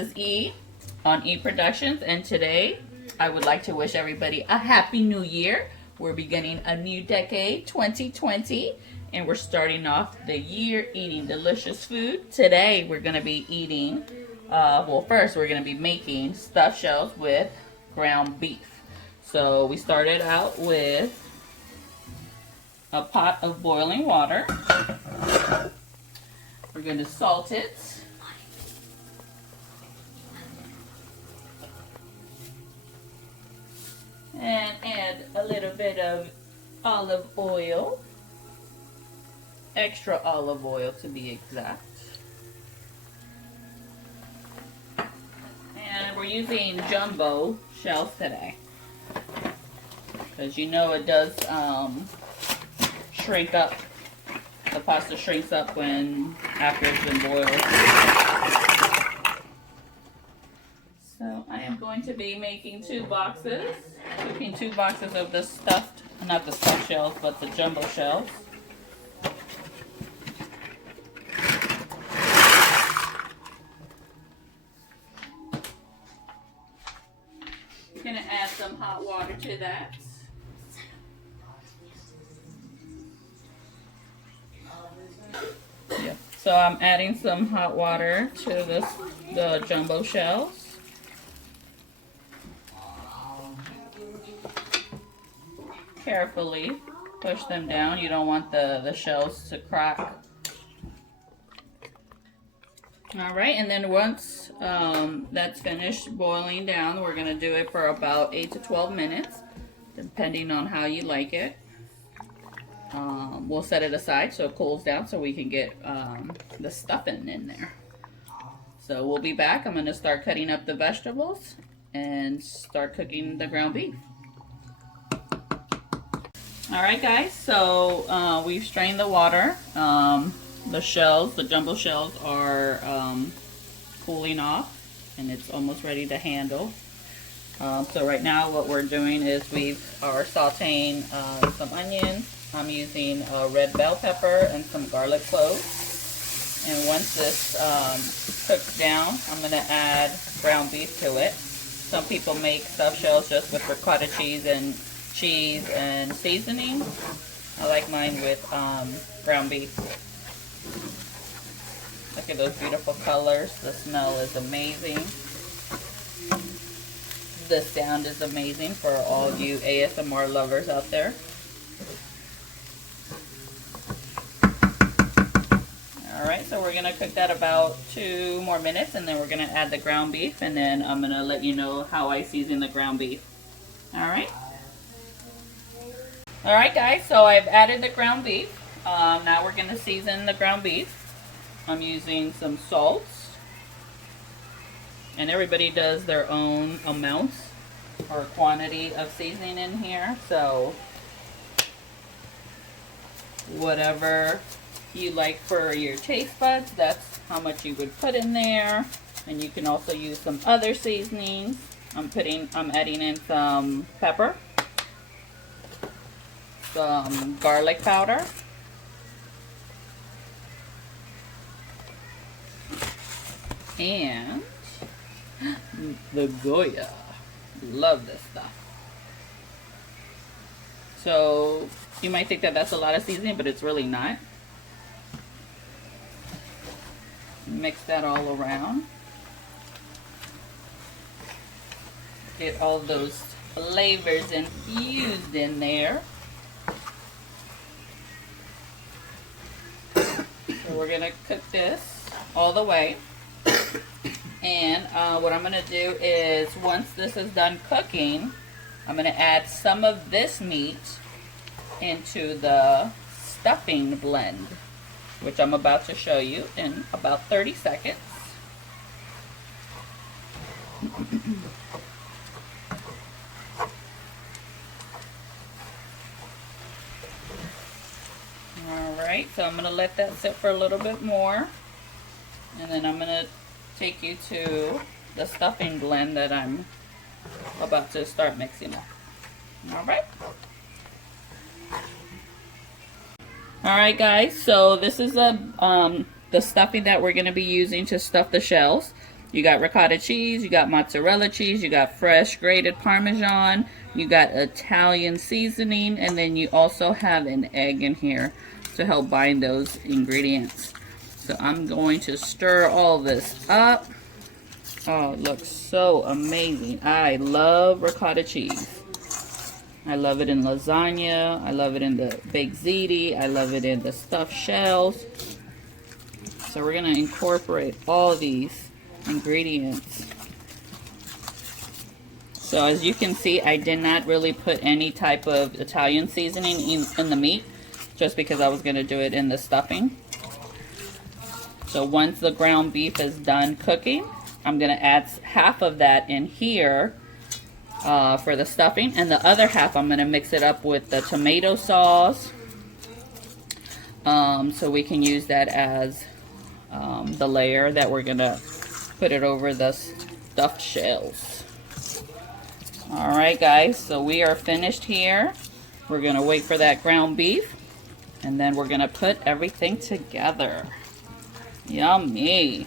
is E on E Productions, and today I would like to wish everybody a happy new year. We're beginning a new decade, 2020, and we're starting off the year eating delicious food. Today we're going to be eating, first we're going to be making stuffed shells with ground beef. So we started out with a pot of boiling water. We're going to salt it. And add a little bit of olive oil, extra olive oil to be exact. And we're using jumbo shells today, because you know it does shrink up. The pasta shrinks up after it's been boiled. So I am going to be making cooking 2 boxes of the not the stuffed shells, but the jumbo shells. I'm going to add some hot water to that. Yeah. So I'm adding some hot water to the jumbo shells. Carefully push them down. You don't want the shells to crack. Alright, and then once that's finished boiling down, we're going to do it for about 8 to 12 minutes, depending on how you like it. We'll set it aside so it cools down so we can get the stuffing in there. So we'll be back. I'm going to start cutting up the vegetables and start cooking the ground beef. Alright guys, so we've strained the water. The jumbo shells are cooling off, and it's almost ready to handle. So right now what we're doing is we are sauteing some onions. I'm using red bell pepper and some garlic cloves. And once this cooks down, I'm going to add ground beef to it. Some people make stuffed shells just with ricotta cheese and seasoning. I like mine with ground beef. Look at those beautiful colors. The smell is amazing. The sound is amazing for all you ASMR lovers out there. Alright, so we're going to cook that about 2 more minutes, and then we're going to add the ground beef, and then I'm going to let you know how I season the ground beef. Alright? Alright guys, so I've added the ground beef. Now we're going to season the ground beef. I'm using some salt. And everybody does their own amounts or quantity of seasoning in here. So whatever you like for your taste buds, that's how much you would put in there. And you can also use some other seasonings. I'm adding in some pepper, some garlic powder, and the Goya. Love this stuff. So you might think that that's a lot of seasoning, but it's really not. Mix that all around. Get all those flavors infused in there. So we're going to cook this all the way. And what I'm going to do is, once this is done cooking, I'm going to add some of this meat into the stuffing blend, which I'm about to show you in about 30 seconds. Alright, so I'm going to let that sit for a little bit more. And then I'm going to take you to the stuffing blend that I'm about to start mixing up. Alright. Alright guys, so this is the stuffing that we're going to be using to stuff the shells. You got ricotta cheese, you got mozzarella cheese, you got fresh grated Parmesan, you got Italian seasoning, and then you also have an egg in here to help bind those ingredients. So I'm going to stir all this up. Oh, it looks so amazing. I love ricotta cheese. I love it in lasagna. I love it in the baked ziti. I love it in the stuffed shells. So we're going to incorporate all these ingredients. So as you can see, I did not really put any type of Italian seasoning in the meat, just because I was going to do it in the stuffing. So once the ground beef is done cooking, I'm going to add half of that in here for the stuffing, and the other half I'm going to mix it up with the tomato sauce, so we can use that as the layer that we're going to put it over the stuffed shells. Alright guys, so we are finished here. We're going to wait for that ground beef, and then we're going to put everything together. Yummy.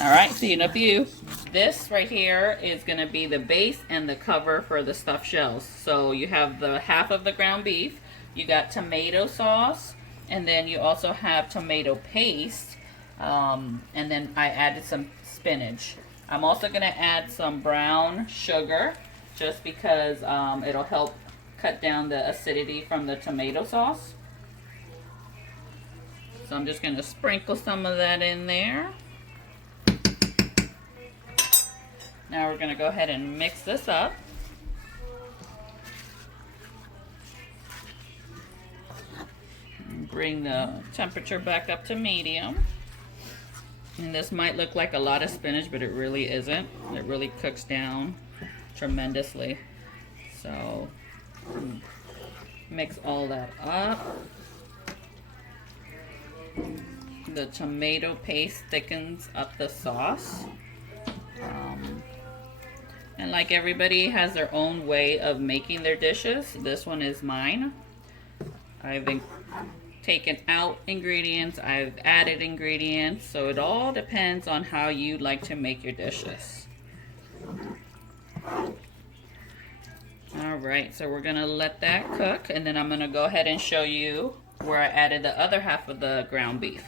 Alright, see you in a few. This right here is going to be the base and the cover for the stuffed shells. So you have the half of the ground beef, you got tomato sauce, and then you also have tomato paste, and then I added some spinach. I'm also going to add some brown sugar, just because it'll help cut down the acidity from the tomato sauce. So I'm just going to sprinkle some of that in there. Now we're going to go ahead and mix this up. Bring the temperature back up to medium. And this might look like a lot of spinach, but it really isn't. It really cooks down tremendously. So mix all that up. The tomato paste thickens up the sauce. And like everybody has their own way of making their dishes, this one is mine. I've taken out ingredients, I've added ingredients, so it all depends on how you like to make your dishes. Alright, so we're gonna let that cook, and then I'm gonna go ahead and show you where I added the other half of the ground beef.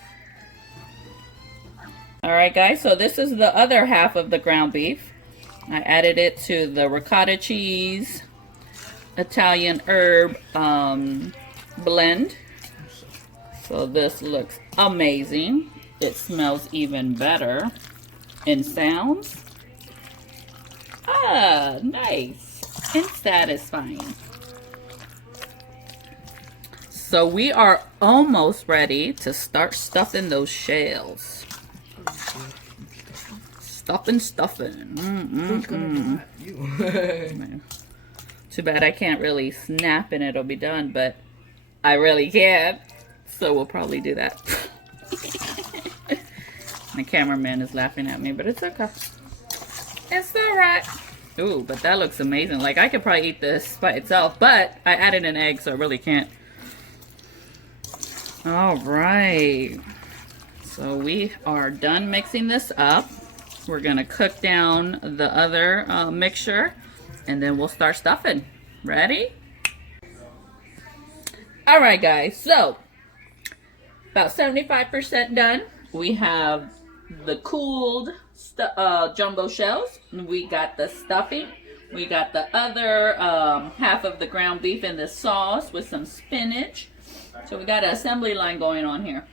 Alright guys, so this is the other half of the ground beef. I added it to the ricotta cheese, Italian herb blend. So this looks amazing. It smells even better and sounds nice and satisfying. So we are almost ready to start stuffing those shells. Stuffing. Too bad I can't really snap and it'll be done, but I really can. So we'll probably do that. My cameraman is laughing at me, but it's okay. It's alright. Ooh, but that looks amazing. Like, I could probably eat this by itself, but I added an egg, so I really can't. Alright. So we are done mixing this up. We're going to cook down the other mixture, and then we'll start stuffing. Ready? Alright guys, so about 75% done. We have the cooled jumbo shells. We got the stuffing. We got the other half of the ground beef in the sauce with some spinach. So we got an assembly line going on here.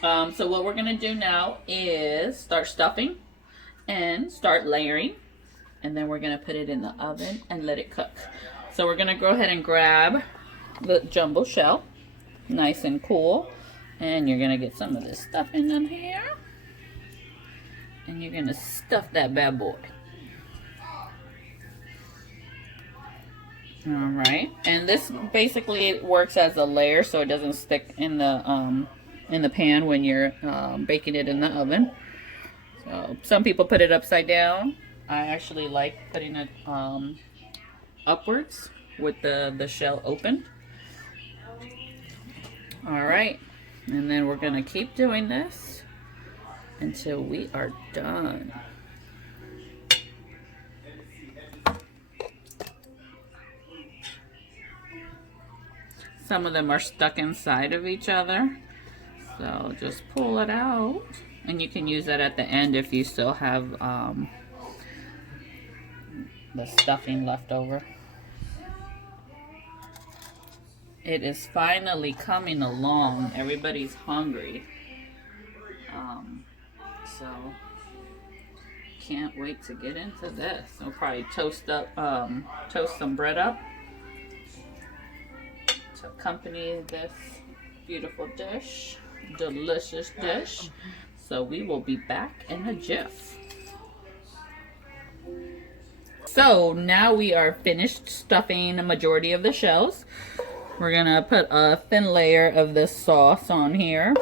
So what we're going to do now is start stuffing and start layering. And then we're going to put it in the oven and let it cook. So we're going to go ahead and grab the jumbo shell. Nice and cool. And you're going to get some of this stuffing in here. And you're going to stuff that bad boy. Alright. And this basically works as a layer so it doesn't stick in the pan when you're baking it in the oven. So some people put it upside down. I actually like putting it upwards with the shell open. Alright. And then we're going to keep doing this until we are done. Some of them are stuck inside of each other, so just pull it out, and you can use that at the end if you still have the stuffing left over. It is finally coming along. Everybody's hungry. So can't wait to get into this. I'll probably toast some bread up to accompany this beautiful dish, delicious dish. So we will be back in a jiff. So now we are finished stuffing a majority of the shells. We're gonna put a thin layer of this sauce on here.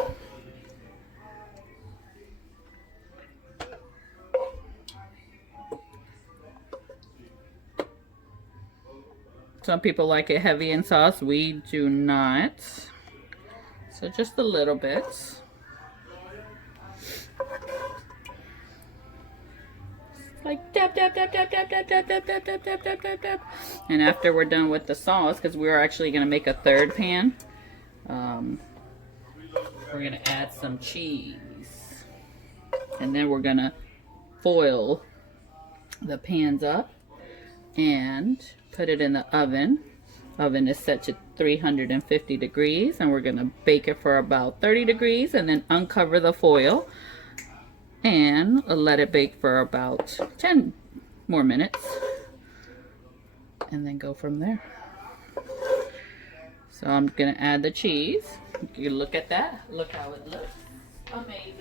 Some people like it heavy in sauce. We do not. So just a little bit. Like tap, tap, tap, tap, tap, tap, tap, tap, tap, tap, tap, tap, tap, tap. And after we're done with the sauce, because we're actually going to make a third pan, we're going to add some cheese. And then we're going to foil the pans up and put it in the oven. Oven is set to 350 degrees, and we're going to bake it for about 30 degrees and then uncover the foil and let it bake for about 10 more minutes and then go from there. So I'm gonna add the cheese. You look at that, look how it looks. Amazing.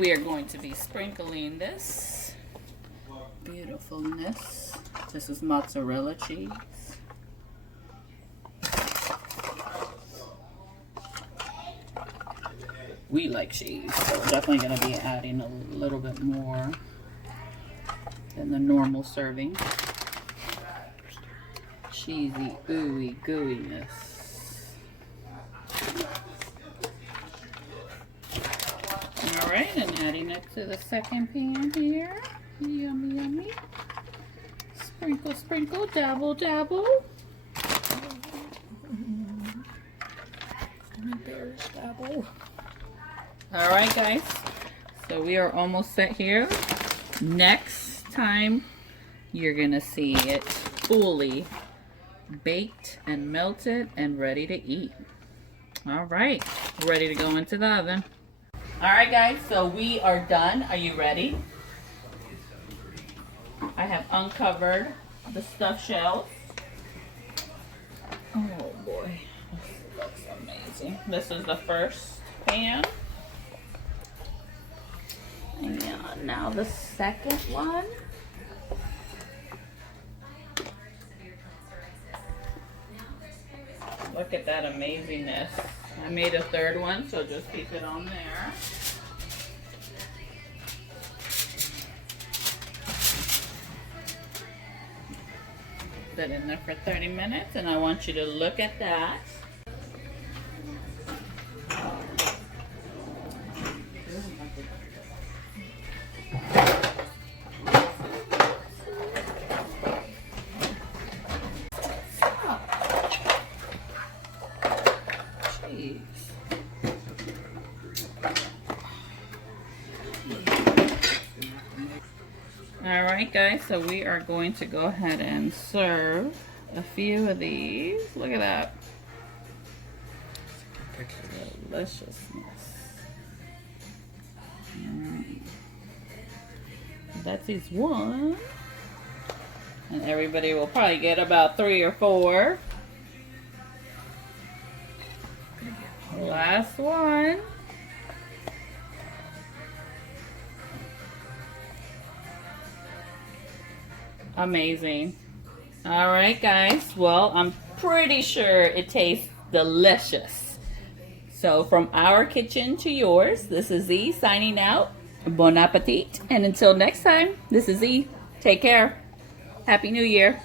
We are going to be sprinkling this beautifulness. This is mozzarella cheese. We like cheese, so we're definitely going to be adding a little bit more than the normal serving. Cheesy, ooey gooiness. Alright, and adding it to the second pan here. Yummy, yummy. Sprinkle, sprinkle, dabble, dabble. Dabble. Alright guys, so we are almost set here. Next time you're gonna see it fully baked and melted and ready to eat. Alright, ready to go into the oven. Alright guys, so we are done. Are you ready? I have uncovered the stuffed shells. Oh boy, this looks amazing. This is the first pan. And now the second one. Look at that amazingness. I made a third one, so just keep it on there. Put it in there for 30 minutes, and I want you to look at that. Alright guys, so we are going to go ahead and serve a few of these. Look at that. Deliciousness. That's his one. And everybody will probably get about 3 or 4. Last one. Amazing. All right, guys. Well, I'm pretty sure it tastes delicious. So from our kitchen to yours, this is Z signing out. Bon appetit. And until next time, this is Z. Take care. Happy New Year.